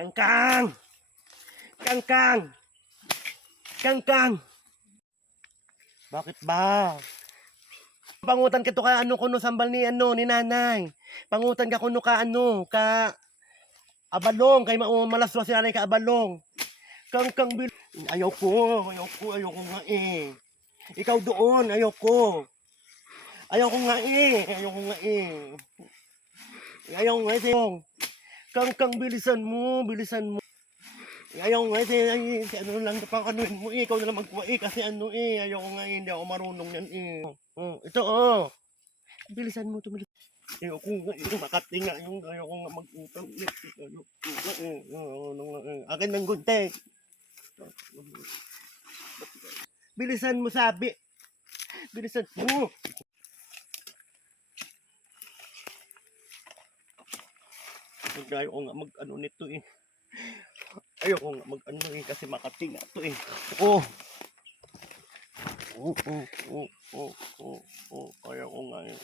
Kangkang! Kangkang! Kangkang! Bakit ba? Pangutan ka to ka ano kuno sambal ni ano ni nanay. Pangutan ka kuno ka ano ka abalong kay malaswa si nanay ka abalong. Kangkang bil. Ayaw ko nga eh. Ikaw doon, ayaw ko. Ayaw ko nga eh. Ayaw nga eh. Kangkang bilisan mo. Ayaw nga eh. Ano lang pang anuin mo eh. Ikaw na lang magkuha eh. Kasi ano eh. Ayaw ko nga eh. Hindi ako marunong yan eh. Ito oh. Bilisan mo. Ayaw ko nga eh. Makatinga yung ayaw ko nga mag-utang. Ayaw ko nga eh. Akin ng gunting. Bilisan mo sabi. Bilisan mo. Ayaw ko nga mag-ano nito eh. Ayaw ko nga mag-ano eh. Kasi makatinga to eh. Ayaw ko nga eh.